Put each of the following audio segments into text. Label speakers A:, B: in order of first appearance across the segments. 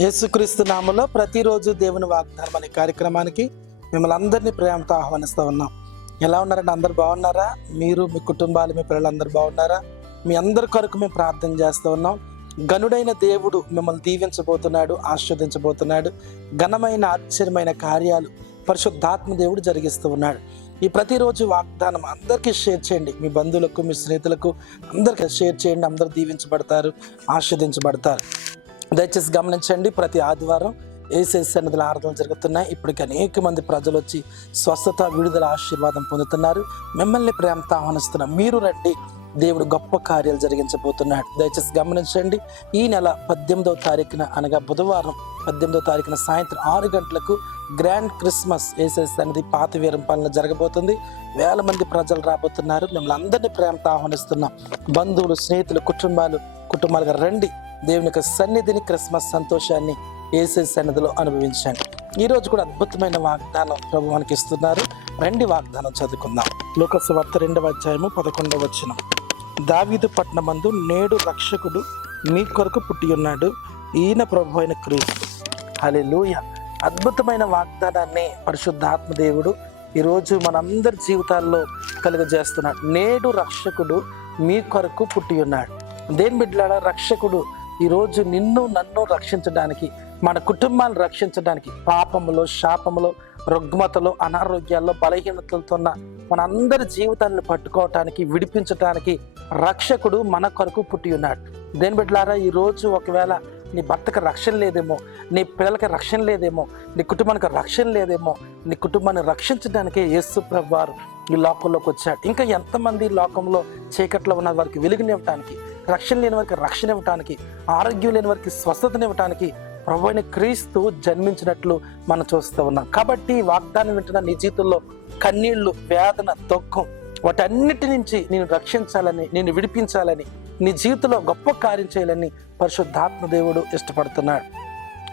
A: యేసుక్రీస్తు నామలో ప్రతిరోజు దేవుని వాగ్దానం అనే కార్యక్రమానికి మిమ్మల్ని అందరినీ ప్రేమతో ఆహ్వానిస్తూ ఉన్నాం. ఎలా ఉన్నారండి? అందరు బాగున్నారా? మీరు మీ కుటుంబాలు మీ పిల్లలందరూ బాగున్నారా? మీ అందరి కొరకు మేము ప్రార్థన చేస్తూ ఉన్నాం. గనుడైన దేవుడు మిమ్మల్ని దీవించబోతున్నాడు ఆస్వాదించబోతున్నాడు ఘనమైన ఆశ్చర్యమైన కార్యాలు పరిశుద్ధాత్మ దేవుడు జరిగిస్తూ ఉన్నాడు. ఈ ప్రతిరోజు వాగ్దానం అందరికీ షేర్ చేయండి. మీ బంధువులకు మీ స్నేహితులకు అందరికీ షేర్ చేయండి. అందరూ దీవించబడతారు ఆస్వాదించబడతారు దయచేసి గమనించండి ప్రతి ఆదివారం ఏసే సన్నిధుల ఆరాధనలు జరుగుతున్నాయి. ఇప్పటికి అనేక మంది ప్రజలు వచ్చి స్వస్థత విడుదల ఆశీర్వాదం పొందుతున్నారు. మిమ్మల్ని ప్రేమతో ఆహ్వానిస్తున్నాం మీరు రండి. దేవుడు గొప్ప కార్యాలు జరిగించబోతున్నాడు. దయచేసి గమనించండి ఈ నెల పద్దెనిమిదవ తారీఖున అనగా బుధవారం పద్దెనిమిదవ తారీఖున సాయంత్రం ఆరు గంటలకు గ్రాండ్ క్రిస్మస్ ఏసెస్ అనేది పాత వీరం పాలన జరగబోతుంది. వేల మంది ప్రజలు రాబోతున్నారు. మిమ్మల్ని అందరినీ ప్రేమతో ఆహ్వానిస్తున్నాం బంధువులు స్నేహితులు కుటుంబాలు కుటుంబాలుగా రండి. దేవుని యొక్క సన్నిధిని క్రిస్మస్ సంతోషాన్ని ఏసే సన్నిధిలో అనుభవించండి. ఈరోజు కూడా అద్భుతమైన వాగ్దానం ప్రభు మనకి ఇస్తున్నారు. రండి వాగ్దానం చదువుకుందాం. లోకస్ వార్త రెండవ అధ్యాయము పదకొండవ వచ్చిన దావీదు పట్నమందు నేడు రక్షకుడు మీ కొరకు పుట్టి ఉన్నాడు. ఈయన ప్రభు అయిన క్రీస్తు. లూయ అద్భుతమైన వాగ్దానాన్ని పరిశుద్ధాత్మ దేవుడు ఈరోజు మనందరి జీవితాల్లో కలుగజేస్తున్నాడు. నేడు రక్షకుడు మీ కొరకు పుట్టి ఉన్నాడు. దేని బిడ్డలాడ రక్షకుడు ఈరోజు నిన్ను నన్ను రక్షించడానికి మన కుటుంబాన్ని రక్షించడానికి పాపములో శాపములో రుగ్మతలో అనారోగ్యాల్లో బలహీనతలతో ఉన్న మనందరి జీవితాన్ని పట్టుకోవటానికి విడిపించటానికి రక్షకుడు మన కొరకు పుట్టి ఉన్నాడు. దేని బిడ్డలారా ఈరోజు ఒకవేళ నీ భర్తకు రక్షణ లేదేమో నీ పిల్లలకి రక్షణ లేదేమో నీ కుటుంబానికి రక్షణ లేదేమో నీ కుటుంబాన్ని రక్షించడానికే యేసు ప్రభు వారు ఈ లోకంలోకి వచ్చాడు. ఇంకా ఎంతమంది లోకంలో చీకట్లో ఉన్న వారికి వెలుగునివ్వటానికి రక్షణ లేని వారికి రక్షణ ఇవ్వటానికి ఆరోగ్యం లేని వారికి స్వస్థతనివ్వటానికి ప్రభు అయిన క్రీస్తు జన్మించినట్లు మనం చూస్తూ ఉన్నాం. కాబట్టి వాగ్దానం వింటున్న నీ జీవితంలో కన్నీళ్ళు వేదన దుఃఖం వాటన్నిటి నుంచి నేను రక్షించాలని నేను విడిపించాలని నీ జీవితంలో గొప్ప కార్యం చేయాలని పరిశుద్ధాత్మ దేవుడు ఇష్టపడుతున్నాడు.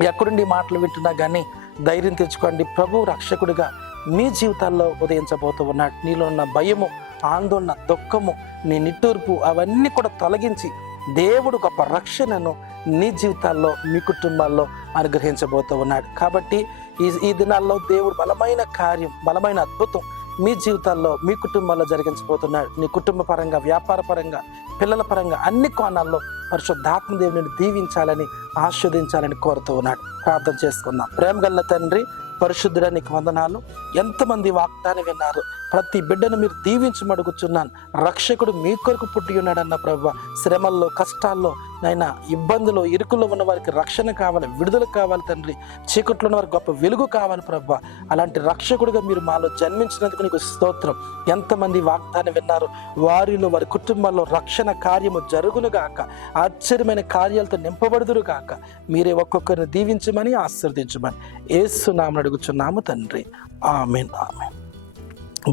A: ఎక్కడుండి మాటలు వింటున్నా కానీ ధైర్యం తెచ్చుకోండి. ప్రభు రక్షకుడిగా మీ జీవితాల్లో ఉదయించబోతూ ఉన్నాడు. నీలో ఉన్న భయము ఆందోళన దుఃఖము నీ నిట్టూర్పు అవన్నీ కూడా తొలగించి దేవుడు గొప్ప రక్షణను నీ జీవితాల్లో మీ కుటుంబాల్లో అనుగ్రహించబోతూ ఉన్నాడు. కాబట్టి ఈ ఈ దినాల్లో దేవుడు బలమైన కార్యం బలమైన అద్భుతం మీ జీవితాల్లో మీ కుటుంబాల్లో జరిగించబోతున్నాడు. నీ కుటుంబ పరంగా వ్యాపార పరంగా పిల్లల పరంగా అన్ని కోణాల్లో పరిశుద్ధాత్మ దేవుని దీవించాలని ఆస్వాదించాలని కోరుతూ ఉన్నాడు. ప్రార్థన చేసుకుందాం. ప్రేమ గల్ల తండ్రి పరిశుద్ధుడ నీకు వందనాలు. ఎంతమంది వాగ్దానం విన్నారు. ప్రతి బిడ్డను మీరు దీవించమడుగుచున్నాను. రక్షకుడు మీ కొరకు పుట్టి ఉన్నాడన్న ప్రభు శ్రమల్లో కష్టాల్లో నైనా ఇబ్బందులు ఇరుకుల్లో ఉన్న వారికి రక్షణ కావాలి విడుదల కావాలి తండ్రి. చీకట్లో ఉన్న వారికి గొప్ప వెలుగు కావాలి ప్రభా. అలాంటి రక్షకుడిగా మీరు మాలో జన్మించినందుకు నీకు స్తోత్రం. ఎంతమంది వాగ్దానం విన్నారు? వారిలో వారి కుటుంబాల్లో రక్షణ కార్యము జరుగును గాక. ఆశ్చర్యమైన కార్యాలతో నింపబడుదురు గాక. మీరే ఒక్కొక్కరిని దీవించమని ఆశీర్వదించమని ఏసునామని అడుగుచున్నాము తండ్రి. Amen amen.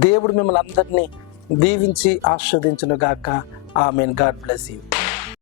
A: దేవుడు మిమ్మల్ని అందరినీ దీవించి ఆస్వాదించును గాక. ఆమెన్. God bless you.